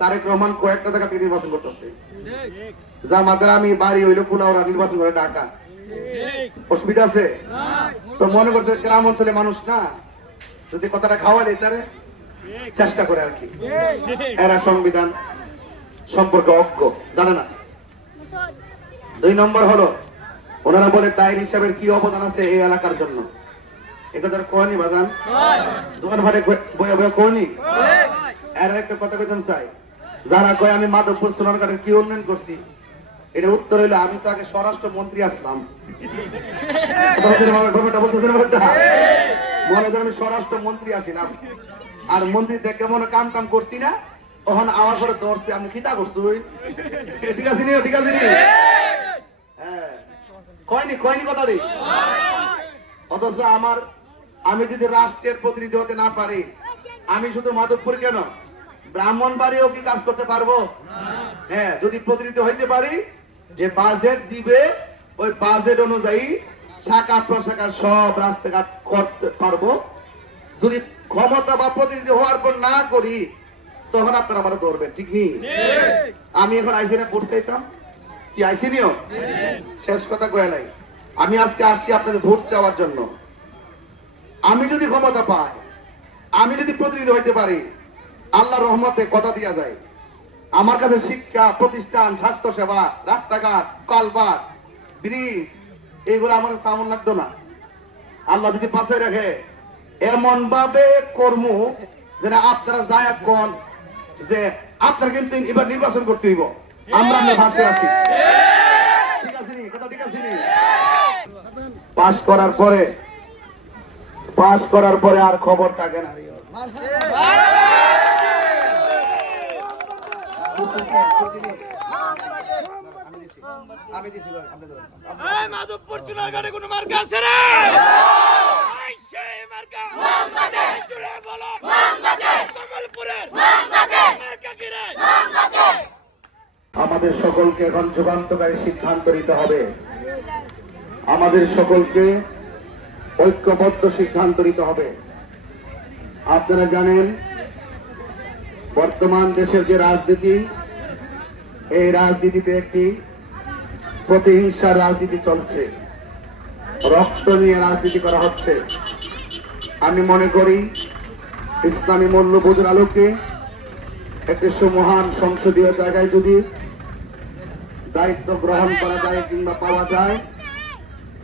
তারেক রহমান কয়েকটা জায়গা থেকে নির্বাচন করতেছে, জামাতের আমি বাড়ি হইলো কুলাউড়া, নির্বাচন করে ঢাকা। অসুবিধা আছে? তো মনে করছে গ্রাম অঞ্চলে মানুষ না, যদি কথাটা খাওয়ালে তারে চেষ্টা করে আর কি। এরা সংবিধান সম্পর্কে অজ্ঞ, জানে না। 2 নম্বর হলো ওনারা বলে দায়ের হিসাবের কি অবদান আছে এই এলাকার জন্য। একথার কয়নি বাজান, দোকান ভাড়ে বইয়া বইয়া কয়নি। এর একটা কথা কইতাম চাই, যারা কয় আমি মাধবপুর সোনারঘাটের কি উন্নয়ন করছি, এটা উত্তর হইলো আমি তো আগে স্বরাষ্ট্র মন্ত্রী আসলাম। মনে করেন আমি স্বরাষ্ট্র মন্ত্রী আছিলাম, আর মন্ত্রী দেখে মনে কাম কাম করছি না, তখন আমার পরে ধরছি আমি খিতা করছি। ঠিক আছে নি, ঠিক আছে নি। হ্যাঁ, কয়নি কয়নি কথা দিই। অথচ আমি যদি রাষ্ট্রের প্রতিনিধি হতে না পারি, আমি শুধু মাধবপুর কেন, ব্রাহ্মণবাড়িও কি কাজ করতে পারবো? হ্যাঁ, যদি প্রতিনিধি হইতে পারি, যে বাজেট দিবে ওই বাজেট অনুযায়ী শাখা প্রশাখা সব রাস্তাঘাট করতে পারবো। যদি ক্ষমতা বা প্রতিনিধি হওয়ার পর না করি, তখন আপনারা আমার ধরবেন, ঠিক নেই? আমি এখন আইসি না পড়ছাইতাম কি আইসি নিও। শেষ কথা কয়ে নাই, আমি আজকে আসছি আপনাদের ভোট চাওয়ার জন্য। আমি যদি ক্ষমতা পাই, আমি যদি প্রতিনিধি হইতে পারি, আল্লাহর রহমতে কথা দিয়া যায়, আমার কাছে শিক্ষা প্রতিষ্ঠান, স্বাস্থ্য সেবা, রাস্তাঘাট, কালভার্ট, ব্রিজ, এইগুলো আমার সামন লাগতো না। আল্লাহ যদি পাশে রাখে, এমন ভাবে কর্ম যেন আপনারা যায় কোন যে আপনারা কিন্তু এবার নির্বাচন করতে হইব, আমরা ভাষে আছি। ঠিক আছে নি কথা, ঠিক আছে নি। পাস করার পরে আর খবর থাকে না। আমি দিছি মাধবপুর চুনারঘাটে কোনো মার্কা আছে রে? সেই মার্কা জুড়ে বলো কমলপুরের মার্কা কি রে? আমাদের সকলকে এখন যুগান্তকারী সিদ্ধান্ত নিতে হবে, আমাদের সকলকে ঐক্যবদ্ধ সিদ্ধান্ত নিতে হবে। আপনারা জানেন বর্তমান দেশের যে রাজনীতি, এই রাজনীতিতে একটি প্রতিহিংসার রাজনীতি চলছে, রক্ত নিয়ে রাজনীতি করা হচ্ছে। আমি মনে করি ইসলামী মূল্যবোধের আলোকে একটি সুমহান সংসদীয় জায়গায় যদি দায়িত্ব গ্রহণ করা যায় কিংবা পাওয়া যায়,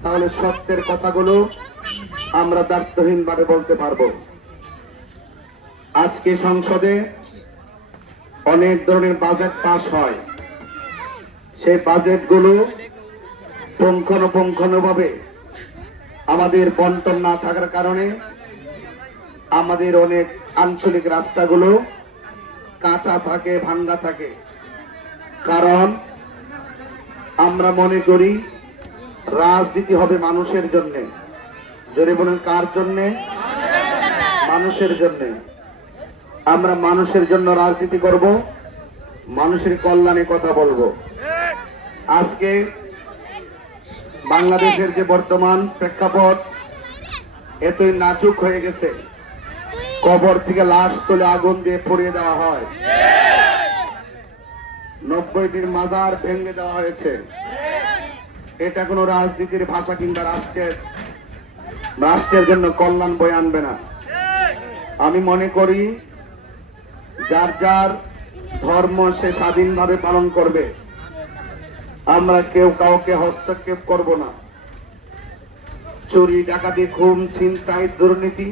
তাহলে সত্যের কথাগুলো আমরা দায়িত্বহীনভাবে বলতে পারবো। আজকে সংসদে অনেক ধরনের বাজেট পাস হয়, সেই বাজেটগুলো পুঙ্খানুপুঙ্খানুভাবে আমাদের বন্টন না থাকার কারণে আমাদের অনেক আঞ্চলিক রাস্তাগুলো কাঁচা থাকে, ভাঙ্গা থাকে। কারণ আমরা মনে করি রাজনীতি হবে মানুষের জন্য। জোরে বলেন কার জন্য? মানুষের জন্য। আমরা মানুষের জন্য রাজনীতি করব, মানুষের কল্যাণে কথা বলবো। আজকে বাংলাদেশের যে বর্তমান প্রেক্ষাপট এতই নাজুক হয়ে গেছে, কবর থেকে লাশ তুলে আগুন দিয়ে পুড়িয়ে দেওয়া হয়, 90টির মাজার ভেঙে দেওয়া হয়েছে। এটা কোনো রাজনীতির ভাষা কিংবা রাষ্ট্রের জন্য কল্যাণ বয়ে আনবে না। আমি মনে করি যার যার ধর্ম সে স্বাধীনভাবে পালন করবে, আমরা কেউ কাউকে হস্তক্ষেপ করব না। চুরি, ডাকাতি, খুন, ছিনতাই, দুর্নীতি,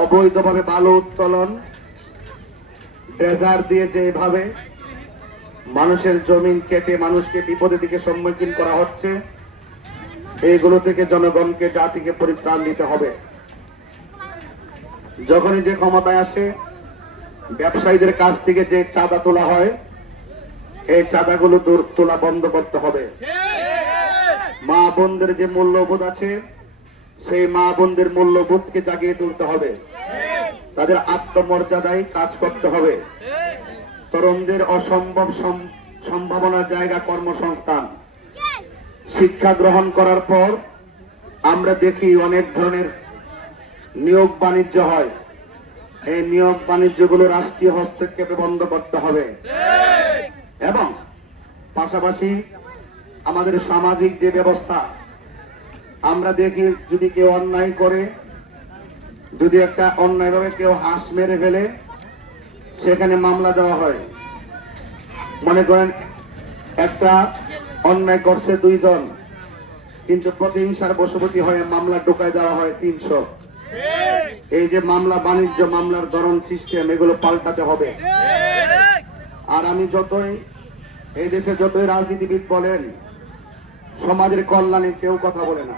অবৈধভাবে বালু উত্তোলন, ড্রেজার দিয়ে যেভাবে মানুষের জমিন কেটে মানুষকে বিপদের দিকে সম্মুখীন করা হচ্ছে, এইগুলো থেকে জনগণকে, জাতিকে পরিত্রাণ দিতে হবে। যখনই যে ক্ষমতায় আসে, ব্যবসায়ীদের কাছ থেকে যে চাঁদা তোলা হয়, এই চাঁদাগুলো তোলা বন্ধ করতে হবে। মা বোনদের যে মূল্যবোধ আছে, সেই মা বোনদের মূল্যবোধকে জাগিয়ে তুলতে হবে। তাদের আত্মমর্যাদায় কাজ করতে হবে। তরুণদের অসম্ভব সম্ভাবনার জায়গা কর্মসংস্থান। শিক্ষা গ্রহণ করার পর আমরা দেখি অনেক ধরনের নিয়োগ বাণিজ্য হয়, এই নিয়োগ বাণিজ্যগুলো রাষ্ট্রীয় হস্তক্ষেপে বন্ধ করতে হবে এবং পাশাপাশি আমাদের সামাজিক যে ব্যবস্থা আমরা দেখি, যদি কেউ অন্যায় করে, যদি একটা অন্যায়ভাবে কেউ হাঁস মেরে ফেলে, সেখানে মামলা দেওয়া হয়। মনে করেন একটা অন্যায় করছে 2 জন, কিন্তু প্রতিহিংসার বশবর্তী হয়ে মামলা ঢোকায় দেওয়া হয় 300। এই যে মামলা বাণিজ্য, মামলার ধরন, সিস্টেম, এগুলো পাল্টাতে হবে। আর আমি যতই এই দেশে যতই রাজনীতিবিদ বলেন, সমাজের কল্যাণে কেউ কথা বলে না,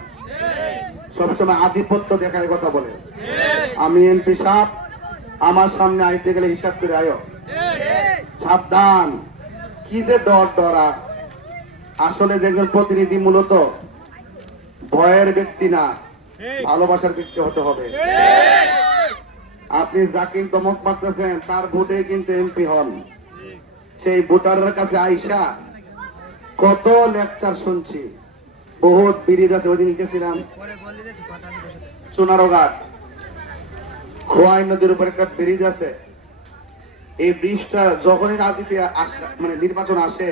সবসময় আধিপত্য দেখায় কথা বলে। আমি এমপি সাহেব, আমার সামনে আইতে গেলে হিসাব করে আয়ো, সাবধান। কি যে ডরা, আসলে যে একজন প্রতিনিধি মূলত ভয়ের ব্যক্তি না, ভালোবাসার ব্যক্তি হতে হবে। আপনি যাকে দমক মারতেছেন, তার ভোটে কিন্তু এমপি হন। সেই ভোটারের কাছে আইসা কত লেকচার শুনছি, বহুত ব্রিজ আছে। ওইদিন গেছিলাম চুনারঘাট, খোয়াই নদীর উপর একটা ব্রিজ আছে। এই ব্রিজটা যখনই রাজনীতি মানে নির্বাচন আসে,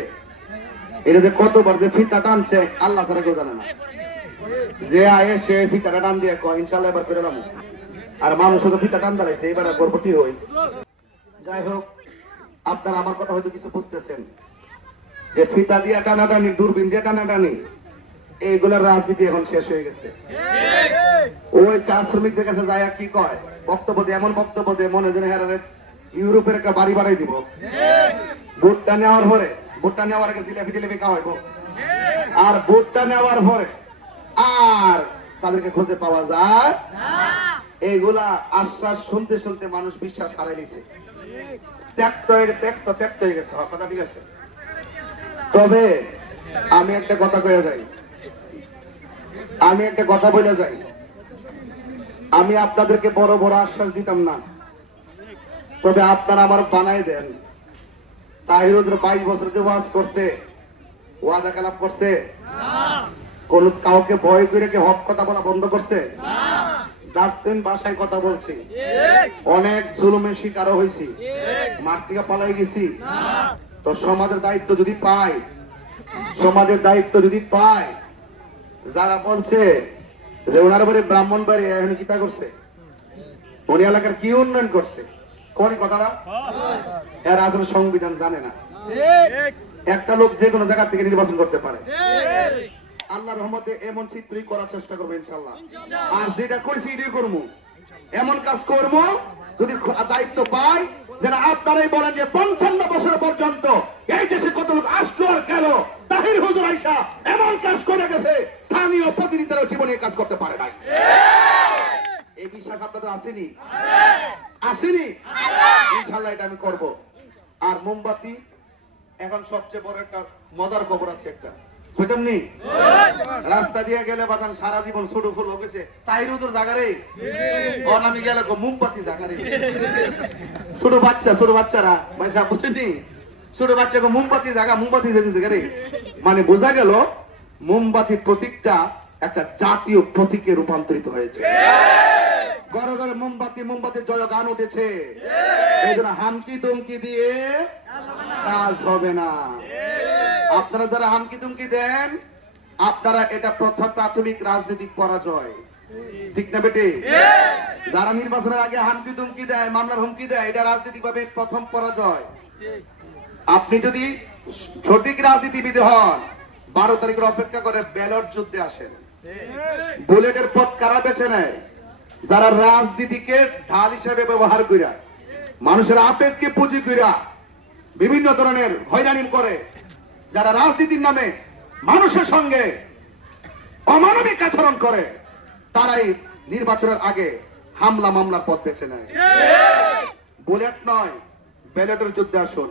এটা যে কতবার যে ফিতা টানছে আল্লাহ ছাড়া কেউ জানে না। যে আয়ে সে ফিতাটা টান দিয়ে কয় ইনশাল্লাহ এবার পেলাম, আর মানুষ তো ফিতা টান দাঁড়াইছে, এবার গর্বটি হই। যাই হোক, আপনারা আমার কথা হয়তো কিছু বুঝতেছেন যে ফিতা দিয়ে টানাটানি, দূরবীন দিয়ে টানাটানি, এইগুলোর রাজনীতি এখন শেষ হয়ে গেছে। ওই চা শ্রমিকদের কাছে যায় কি কয়, বক্তব্য দিয়ে এমন বক্তব্য দিয়ে মনে যেন হেরারে ইউরোপের একটা বাড়ি বাড়াই দিব। ভোটটা নেওয়ার পরে, ভোটটা নেওয়ার আগে জিলাপি টিলাপি খাওয়াইবো, আর ভোটটা নেওয়ার পরে আর তাদেরকে খুঁজে পাওয়া যায়। এইগুলা আশ্বাস শুনতে শুনতে মানুষ বিশ্বাস হারিয়ে নিছে, ত্যাক্ত হয়ে গেছে। কথা ঠিক আছে। তবে আমি একটা কথা বলে যাই, আমি আপনাদেরকে বড় বড় আশ্বাস দিতাম না, তবে আপনারা আমার বানাই দেন। তাহিরুদ্র 22 বছর যে ওয়াজ করছে, ওয়াদা খেলাপ করছে, কোন কাউকে ভয় করে কি হক কথা বলা বন্ধ করছে? দাঁতহীন ভাষায় কথা বলছি, অনেক জুলুমের শিকারও হয়েছি, মাঠ থেকে পালাই গেছি। তো সমাজের দায়িত্ব যদি পায়, যারা বলছে যে ওনার বাড়ি ব্রাহ্মণবাড়ি, এখন কিতা করছে, উনি এলাকার কি উন্নয়ন করছে, কোন কথাটা এরা আসলে সংবিধান জানে না। একটা লোক যে কোনো জায়গা থেকে নির্বাচন করতে পারে। আল্লাহর রহমতে এমন চিত্রই করার চেষ্টা করবো ইনশাল্লাহ। আর যেটা করেছি এটাই করবো, এমন কাজ করবো যদি দায়িত্ব পাই, যেন আপনারাই বলেন যে 55 বছর পর্যন্ত এই দেশে কত লোক আসলো আর গেল, তাহির হুজুর আইসা এমন কাজ করে গেছে, স্থানীয় প্রতিনিধিরা জীবনে কাজ করতে পারে নাই। এই বিশ্বাস আপনাদের আসেনি? ইনশাল্লাহ এটা আমি করব। আর মোমবাতি, এখন সবচেয়ে বড় একটা মজার খবর আছে, একটা হইতাম নি, রাস্তা দিয়ে গেলে বাদান সারা জীবন ছোট ফুল হয়েছে, তাহির হুজুর জাগারে আমি গেলে মোমবাতি জাগারে, ছোট বাচ্চারা পয়সা বুঝেনি, ছোট বাচ্চাকে মোমবাতি যেতেছে গারে। মানে বোঝা গেল মোমবাতি প্রতীকটা একটা জাতীয় প্রতীকে রূপান্তরিত হয়েছে। ঘরে ঘরে মোমবাতি জয় গান উঠেছে। এই জন্য হামকি তুমকি দিয়ে কাজ হবে না। আপনারা যারা হামকি তুমকি দেন, আপনারা এটা প্রথম প্রাথমিক রাজনৈতিক পরাজয়, ঠিক না বেটে? যারা নির্বাচনের আগে হামকি তুমকি দেয়, মামলার হুমকি দেয়, এটা রাজনৈতিক ভাবে প্রথম পরাজয়। আপনি যদি সঠিক রাজনীতিবিদ হন, 12 তারিখের অপেক্ষা করে ব্যালট যুদ্ধে আসেন। বুলেটের পথ কারা বেছে নেয়? যারা রাজনীতিকে ঢাল হিসেবে ব্যবহার কইরা, মানুষের আবেগকে পুঁজি কইরা বিভিন্ন ধরনের হয়রানি করে, যারা রাজনীতির নামে মানুষের সঙ্গে অমানবিক আচরণ করে, তারাই নির্বাচনের আগে হামলা মামলার পথ বেছে নেয়। বুলেট নয়, ব্যালটের যুদ্ধে আসুন।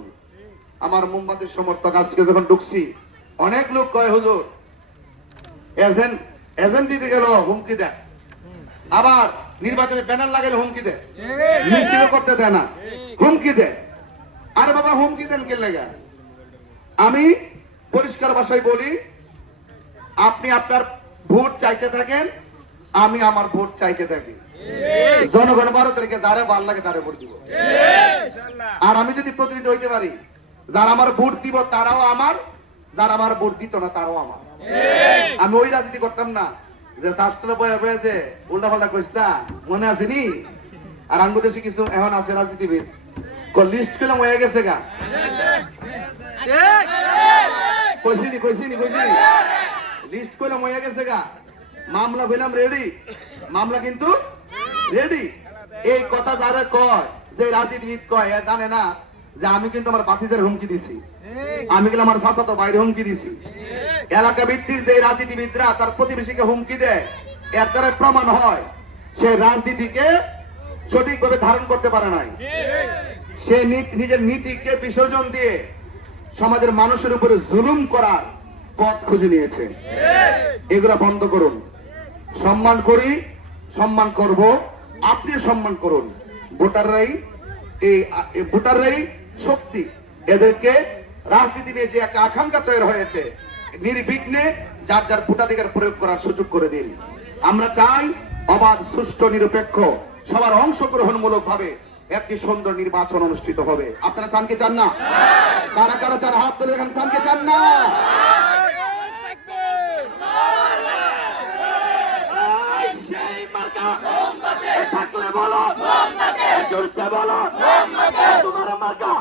আমার মোমবাতির সমর্থক আজকে যখন ঢুকছি, অনেক লোক কয় হুজুর এজেন্ট দিতে গেল হুমকি দেয়, আবার নির্বাচনে ব্যানার লাগালে হুমকি দেয়, মিছিল করতে দেয় না, হুমকি দেয়। আরে বাবা, হুমকি দেন কে লাগা? আমি পরিষ্কার ভাষায় বলি, আপনি আপনার ভোট চাইতে থাকেন, আমি আমার ভোট চাইতে থাকি। জনগণ 12 তারিখে যারে ভাল লাগে তারে ভোট দিব। আর আমি যদি প্রতিনিধি হইতে পারি, যারা আমার ভোট দিব তারাও আমার, যারা আমার ভোট দিত না তারাও আমার। আমি ওই রাজনীতি করতাম না যে শাস্ত্র বয়ে বয়েছে উল্টা পাল্টা কইসলা, মনে আছে নি? আর আঙ্গু দেশে কিছু এখন আছে রাজনীতিবিদ লিস্ট করলাম হয়ে গেছে গা, কইছিনি লিস্ট করলাম হয়ে গেছে গা, মামলা হইলাম রেডি, মামলা কিন্তু রেডি। এই কথা যারা কয় যে রাজনীতিবিদ কয় এ জানে না যে আমি কিন্তু আমার বাতিজার হুমকি দিছি, আমি কিন্তু আমার শাসক বাইরে হুমকি দিছি। এলাকা ভিত্তিক যে রাজনীতিবিদরা তার প্রতিবেশীকে হুমকি দেয়, এর দ্বারা প্রমাণ হয় সে রাজনীতিকে সঠিকভাবে ধারণ করতে পারে নাই। সে নিজের নীতিকে বিসর্জন দিয়ে সমাজের মানুষের উপরে জুলুম করার পথ খুঁজে নিয়েছে। এগুলা বন্ধ করুন। সম্মান করি, সম্মান করব, আপনি সম্মান করুন। ভোটাররাই শক্তি। এদেরকে রাজনীতি নিয়ে যে একটা আকাঙ্ক্ষা তৈরি হয়েছে, নির্বিঘ্নে যার যার ভোটাধিকার প্রয়োগ করার সুযোগ করে দিন। আমরা চাই অবাধ, সুষ্ঠু, নিরপেক্ষ, সবার অংশগ্রহণমূলক ভাবে একটি সুন্দর নির্বাচন অনুষ্ঠিত হবে। আপনারা চান কি চান না? কারা কারা চান হাত তুলে দেখেন, চান কি চান না? থাকলে বলো, জোরসে বলো, তোমার মার্কা,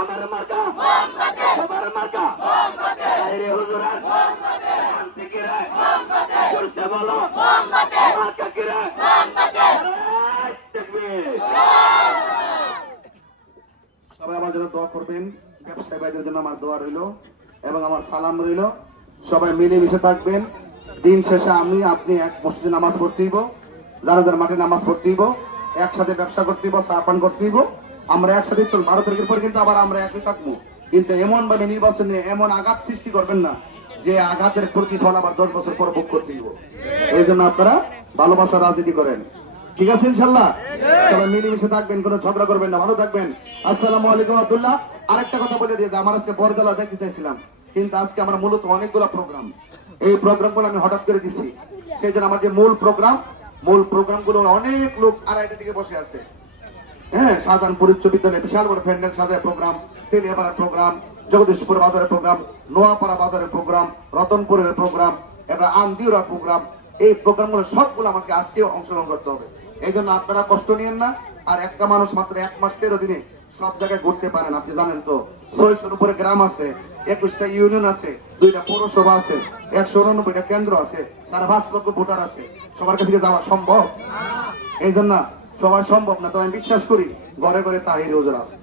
আমার মার্কা, সবার মার্কা, বাইরে হুজুরার, আনছে কিরা, জোরসে বলো, মার্কা কিরা, সবাই আমার জন্য দোয়া করবেন। ব্যবসায়ী ভাইদের জন্য আমার দোয়া রইল এবং আমার সালাম রইল। সবাই মিলেমিশে থাকবেন। দিন শেষে আমি আপনি এক মসজিদে নামাজ পড়তে হইব, জানাজার মাঠে নামাজ পড়তে হইব, একসাথে ব্যবসা করতে হইব, চা পান করতে হইব। আমরা একসাথে চল, 12 তারিখের পর কিন্তু আবার আমরা একই থাকবো। কিন্তু এমন ভাবে নির্বাচনে এমন আঘাত সৃষ্টি করবেন না যে আঘাতের প্রতিফল আবার 10 বছর পর ভোগ করতে হইব। এই জন্য আপনারা ভালোবাসার রাজনীতি করেন, ঠিক আছে ইনশাল্লাহ? সবাই মিলেমিশে থাকবেন, কোনো ঝগড়া করবেন না, ভালো থাকবেন। আসসালামু আলাইকুম। আব্দুল্লাহ, আরেকটা কথা বলে দিয়ে যে আমার আজকে বরদলা দেখতে চাইছিলাম, কিন্তু আজকে আমার মূলত অনেকগুলো প্রোগ্রাম, এই প্রোগ্রামগুলো আমি হঠাৎ করে দিছি। সেই জন্য আমার যে মূল প্রোগ্রামগুলো অনেক লোক আড়াইটা দিকে বসে আছে। হ্যাঁ, শাহজাহানপুর উচ্চ বিদ্যালয়ে বিশাল বড় প্যান্ডেল সাজায় প্রোগ্রাম, তেলিয়াপাড়ার প্রোগ্রাম, জগদীশপুর বাজারের প্রোগ্রাম, নোয়াপাড়া বাজারের প্রোগ্রাম, রতনপুরের প্রোগ্রাম, এবার আন্দিউরার প্রোগ্রাম। এই প্রোগ্রামগুলো সবগুলো আমাকে আজকে অংশগ্রহণ করতে হবে। এই জন্য আপনারা কষ্ট নিয়েন না। আর একটা মানুষ মাত্র 1 মাস 13 দিনে সব জায়গায় ঘুরতে পারেন। আপনি জানেন তো 600-র উপরে গ্রাম আছে, 21টা ইউনিয়ন আছে, 2টা পৌরসভা আছে, 189টা কেন্দ্র আছে, 5.5 লক্ষ ভোটার আছে। সবার কাছে যাওয়া সম্ভব? এই জন্য সবাই সম্ভব না, তো আমি বিশ্বাস করি ঘরে ঘরে তাহির হুজুর আছে।